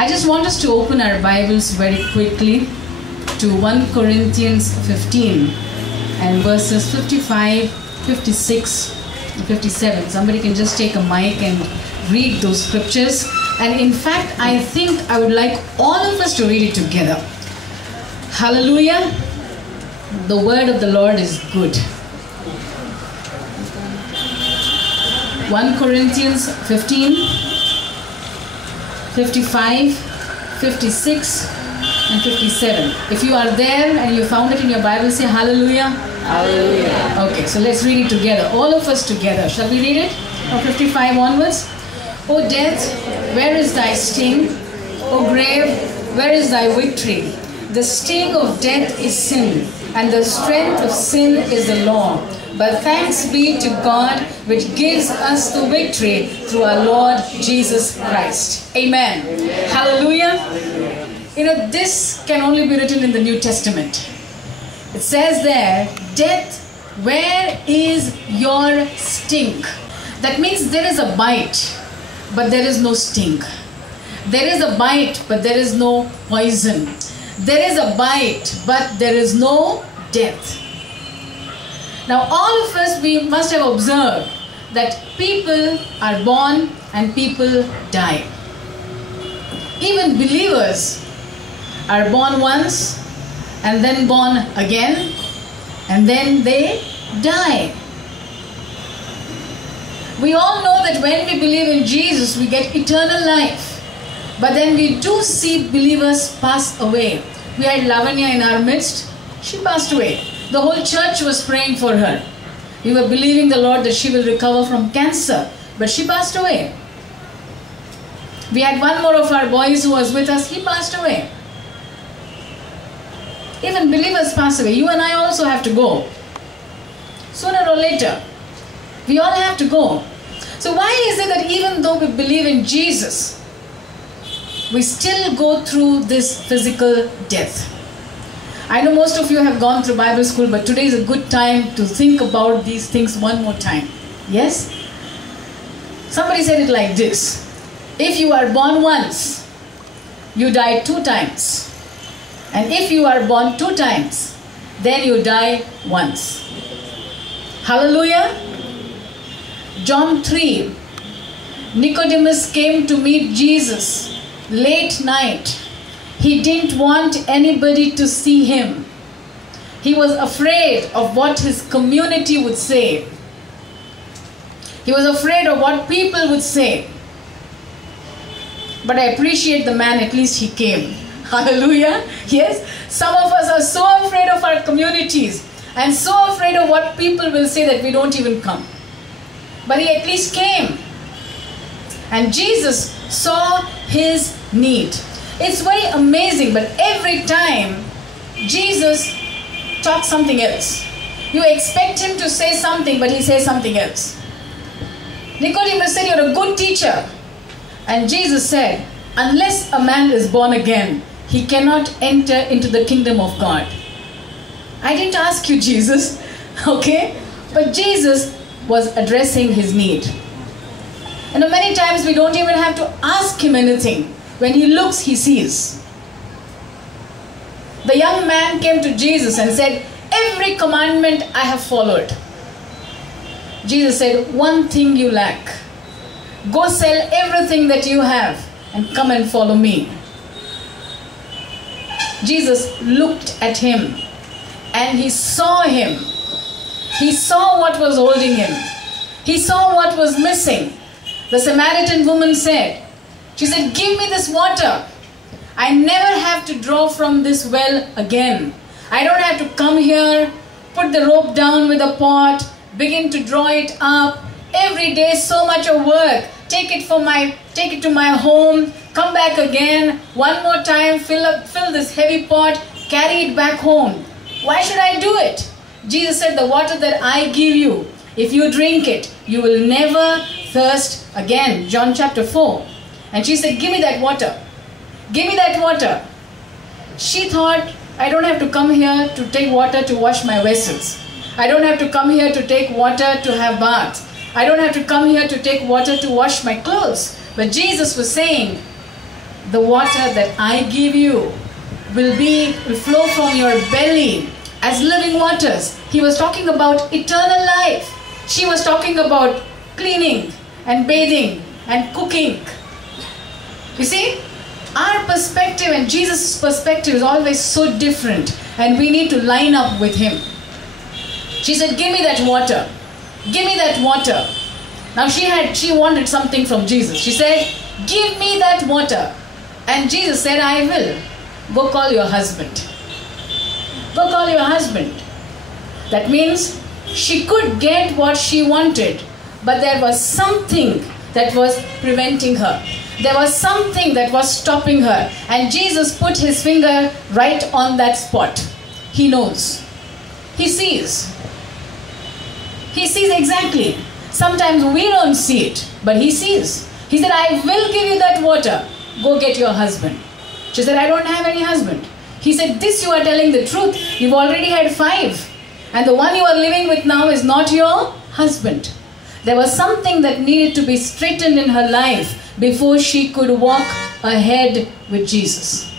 I just want us to open our Bibles very quickly to 1 Corinthians 15 and verses 55, 56, and 57. Somebody can just take a mic and read those scriptures. And in fact, I think I would like all of us to read it together. Hallelujah. The word of the Lord is good. 1 Corinthians 15, 55, 56, and 57. If you are there and you found it in your Bible, say hallelujah. Hallelujah. Okay, so let's read it together. All of us together. Shall we read it? From 55 onwards. O death, where is thy sting? O grave, where is thy victory? The sting of death is sin, and the strength of sin is the law. But thanks be to God, which gives us the victory through our Lord Jesus Christ. Amen. Hallelujah. You know, this can only be written in the New Testament. It says there, death, where is your sting? That means there is a bite, but there is no sting. There is a bite, but there is no poison. There is a bite, but there is no death. Now, all of us, we must have observed that people are born and people die. Even believers are born once and then born again, and then they die. We all know that when we believe in Jesus, we get eternal life. But then we do see believers pass away. We had Lavanya in our midst. She passed away. The whole church was praying for her. We were believing the Lord that she will recover from cancer. But she passed away. We had one more of our boys who was with us. He passed away. Even believers pass away. You and I also have to go. Sooner or later. We all have to go. So why is it that even though we believe in Jesus, we still go through this physical death? I know most of you have gone through Bible school, but today is a good time to think about these things one more time. Yes? Somebody said it like this. If you are born once, you die 2 times. And if you are born 2 times, then you die once. Hallelujah. John 3. Nicodemus came to meet Jesus late night. He didn't want anybody to see him. He was afraid of what his community would say. He was afraid of what people would say. But I appreciate the man, at least he came. Hallelujah. Yes. Some of us are so afraid of our communities and so afraid of what people will say that we don't even come. But he at least came. And Jesus saw his need. It's very amazing, but every time Jesus talks something else. You expect him to say something, but he says something else. Nicodemus said, "You're a good teacher." And Jesus said, "Unless a man is born again, he cannot enter into the kingdom of God." I didn't ask you, Jesus, okay? But Jesus was addressing his need. And many times we don't even have to ask him anything. When he looks, he sees. The young man came to Jesus and said, "Every commandment I have followed." Jesus said, "One thing you lack. Go sell everything that you have and come and follow me." Jesus looked at him and he saw him. He saw what was holding him. He saw what was missing. The Samaritan woman said, she said, "Give me this water. I never have to draw from this well again. I don't have to come here, put the rope down with a pot, begin to draw it up. Every day so much of work. Take it to my home, come back again, one more time, fill this heavy pot, carry it back home. Why should I do it?" Jesus said, "The water that I give you, if you drink it, you will never thirst again." John chapter 4. And she said, "Give me that water. Give me that water." She thought, "I don't have to come here to take water to wash my vessels. I don't have to come here to take water to have bath. I don't have to come here to take water to wash my clothes." But Jesus was saying, the water that I give you will flow from your belly as living waters. He was talking about eternal life. She was talking about cleaning and bathing and cooking. You see, our perspective and Jesus' perspective is always so different, and we need to line up with him. She said, give me that water. Give me that water. Now she wanted something from Jesus. She said, give me that water. And Jesus said, I will. Go call your husband. Go call your husband. That means she could get what she wanted, but there was something that was preventing her. There was something that was stopping her. And Jesus put his finger right on that spot. He knows. He sees. He sees exactly. Sometimes we don't see it, but he sees. He said, I will give you that water. Go get your husband. She said, I don't have any husband. He said, this you are telling the truth. You've already had 5. And the one you are living with now is not your husband. There was something that needed to be straightened in her life before she could walk ahead with Jesus.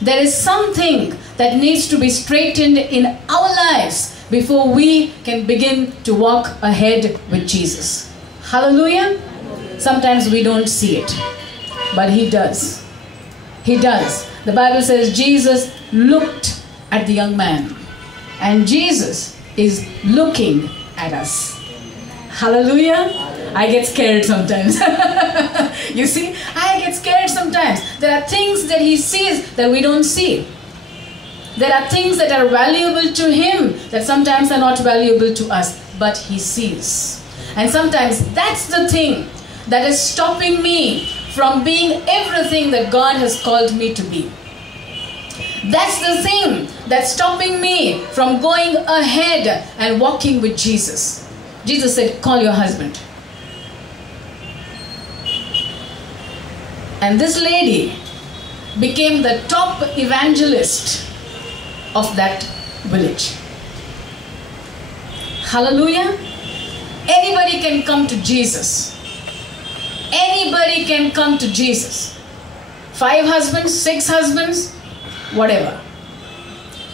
There is something that needs to be straightened in our lives before we can begin to walk ahead with Jesus. Hallelujah. Sometimes we don't see it, but he does. He does. The Bible says Jesus looked at the young man, and Jesus is looking at us. Hallelujah. I get scared sometimes. You see, I get scared sometimes. There are things that he sees that we don't see. There are things that are valuable to him that sometimes are not valuable to us, but he sees. And sometimes that's the thing that is stopping me from being everything that God has called me to be. That's the thing that's stopping me from going ahead and walking with Jesus. Jesus said, call your husband. And this lady became the top evangelist of that village. Hallelujah. Anybody can come to Jesus. Anybody can come to Jesus. 5 husbands, 6 husbands, whatever.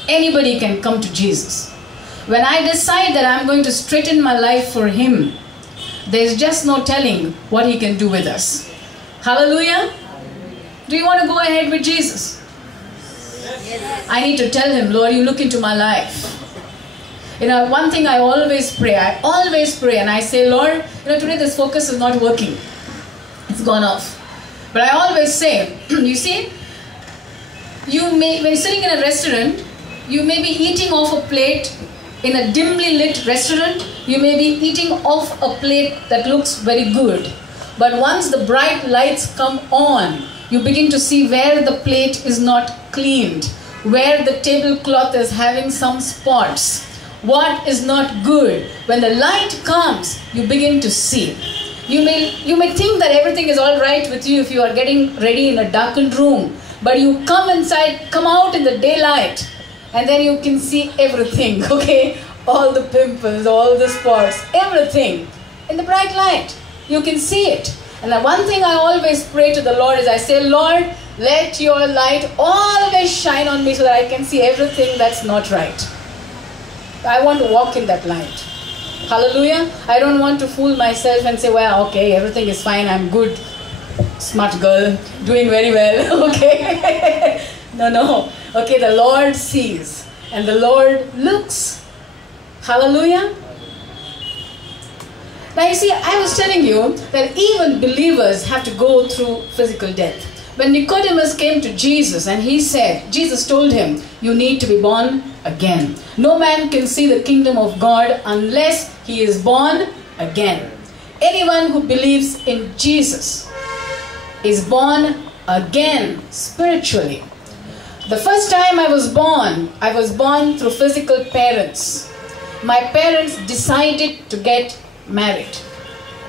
Anybody can come to Jesus. When I decide that I'm going to straighten my life for him, there's just no telling what he can do with us. Hallelujah. Do you want to go ahead with Jesus? Yes. I need to tell him, Lord, you look into my life. You know, one thing I always pray and I say, Lord, you know, today this focus is not working. It's gone off. But I always say, you see, when you're sitting in a restaurant, you may be eating off a plate in a dimly lit restaurant. You may be eating off a plate that looks very good. But once the bright lights come on, you begin to see where the plate is not cleaned, where the tablecloth is having some spots, what is not good. When the light comes, you begin to see. You may think that everything is all right with you if you are getting ready in a darkened room, but you come out in the daylight, and then you can see everything, okay? All the pimples, all the spots, everything. In the bright light, you can see it. And the one thing I always pray to the Lord is I say, Lord, let your light always shine on me so that I can see everything that's not right. I want to walk in that light. Hallelujah. I don't want to fool myself and say, well, okay, everything is fine, I'm good, smart girl, doing very well, okay? No. Okay, the Lord sees and the Lord looks. Hallelujah. Now you see, I was telling you that even believers have to go through physical death. When Nicodemus came to Jesus and Jesus told him, you need to be born again. No man can see the kingdom of God unless he is born again. Anyone who believes in Jesus is born again spiritually. The first time I was born through physical parents. My parents decided to get married.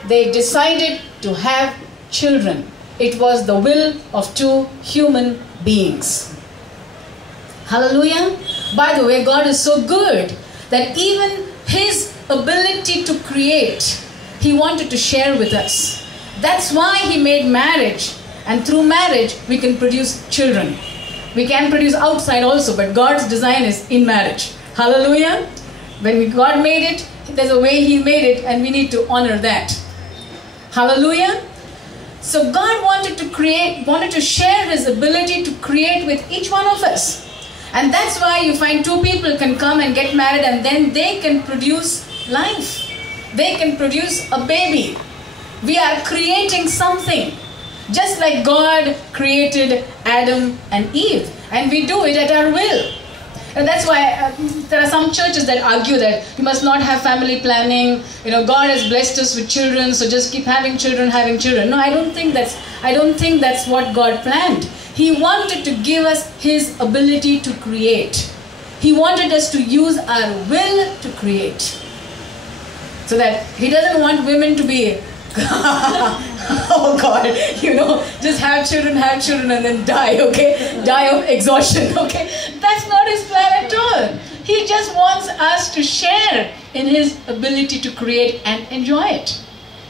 They decided to have children. It was the will of 2 human beings. Hallelujah. By the way, God is so good that even his ability to create, he wanted to share with us. That's why he made marriage And through marriage, we can produce children. We can produce outside also, but God's design is in marriage. Hallelujah. When God made it, there's a way He made it, and we need to honor that. Hallelujah. So God wanted to share His ability to create with each one of us. And that's why you find two people can come and get married, and then they can produce life. They can produce a baby. We are creating something. Just like God created Adam and Eve. And we do it at our will. And that's why there are some churches that argue that you must not have family planning. You know, God has blessed us with children, so just keep having children. No, I don't think that's what God planned. He wanted to give us His ability to create. He wanted us to use our will to create. So that He doesn't want women to be oh God, just have children and then die, okay? Die of exhaustion, okay? That's not His plan at all. He just wants us to share in His ability to create and enjoy it.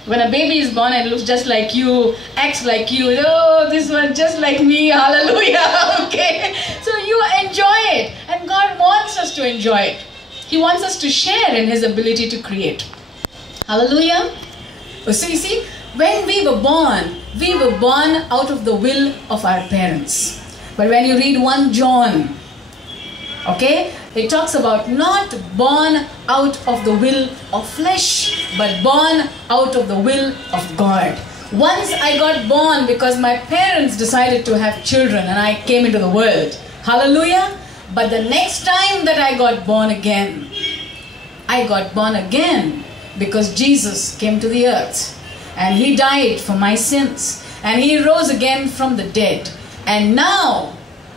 When a baby is born and looks just like you, acts like you, oh, this one just like me, hallelujah, okay? So you enjoy it, and God wants us to enjoy it. He wants us to share in His ability to create. Hallelujah. So you see, when we were born out of the will of our parents. But when you read 1 John, okay, it talks about not born out of the will of flesh, but born out of the will of God. Once I got born because my parents decided to have children and I came into the world. Hallelujah. But the next time that I got born again because Jesus came to the earth. And He died for my sins. And He rose again from the dead. And now,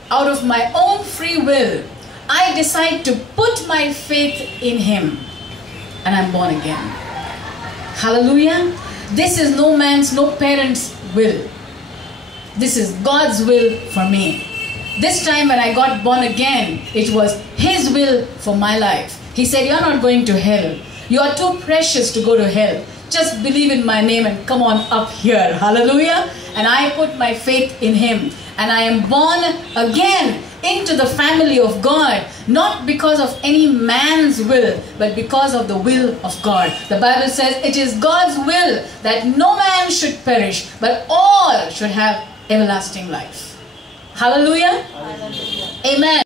out of my own free will, I decide to put my faith in Him. And I'm born again. Hallelujah. This is no parent's will. This is God's will for me. This time when I got born again, it was His will for my life. He said, you're not going to hell. You are too precious to go to hell. Just believe in my name and come on up here. Hallelujah. And I put my faith in Him. And I am born again into the family of God. Not because of any man's will, but because of the will of God. The Bible says it is God's will that no man should perish, but all should have everlasting life. Hallelujah. Hallelujah. Amen.